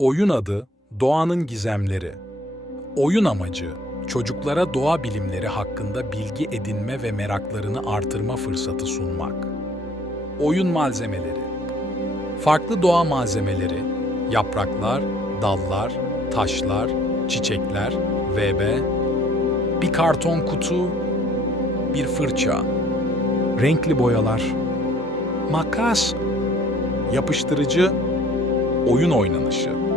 Oyun adı Doğanın Gizemleri. Oyun amacı çocuklara doğa bilimleri hakkında bilgi edinme ve meraklarını artırma fırsatı sunmak. Oyun malzemeleri. Farklı doğa malzemeleri, yapraklar, dallar, taşlar, çiçekler, VB, bir karton kutu, bir fırça, renkli boyalar, makas, yapıştırıcı, oyun oynanışı.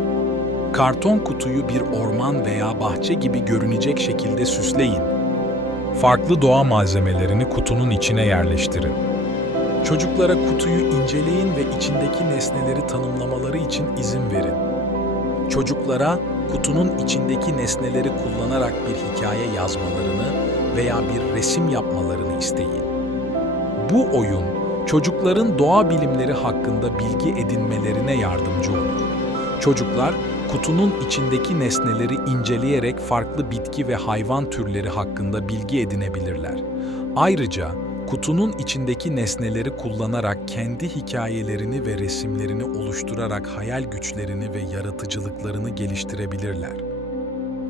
Karton kutuyu bir orman veya bahçe gibi görünecek şekilde süsleyin. Farklı doğa malzemelerini kutunun içine yerleştirin. Çocuklara kutuyu inceleyin ve içindeki nesneleri tanımlamaları için izin verin. Çocuklara kutunun içindeki nesneleri kullanarak bir hikaye yazmalarını veya bir resim yapmalarını isteyin. Bu oyun çocukların doğa bilimleri hakkında bilgi edinmelerine yardımcı olur. Çocuklar kutunun içindeki nesneleri inceleyerek farklı bitki ve hayvan türleri hakkında bilgi edinebilirler. Ayrıca kutunun içindeki nesneleri kullanarak kendi hikayelerini ve resimlerini oluşturarak hayal güçlerini ve yaratıcılıklarını geliştirebilirler.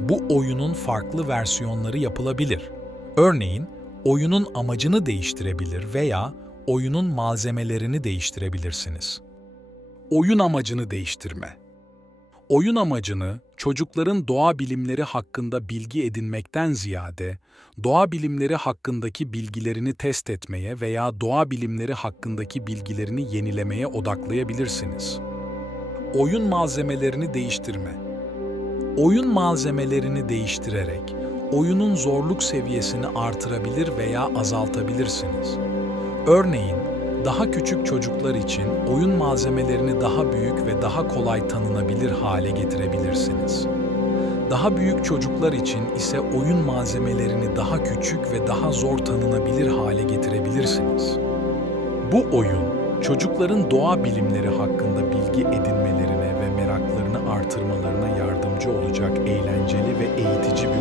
Bu oyunun farklı versiyonları yapılabilir. Örneğin, oyunun amacını değiştirebilir veya oyunun malzemelerini değiştirebilirsiniz. Oyun amacını değiştirme. Oyun amacını çocukların doğa bilimleri hakkında bilgi edinmekten ziyade doğa bilimleri hakkındaki bilgilerini test etmeye veya doğa bilimleri hakkındaki bilgilerini yenilemeye odaklayabilirsiniz. Oyun malzemelerini değiştirme. Oyun malzemelerini değiştirerek oyunun zorluk seviyesini artırabilir veya azaltabilirsiniz. Örneğin, daha küçük çocuklar için oyun malzemelerini daha büyük ve daha kolay tanınabilir hale getirebilirsiniz. Daha büyük çocuklar için ise oyun malzemelerini daha küçük ve daha zor tanınabilir hale getirebilirsiniz. Bu oyun, çocukların doğa bilimleri hakkında bilgi edinmelerine ve meraklarını artırmalarına yardımcı olacak eğlenceli ve eğitici bir.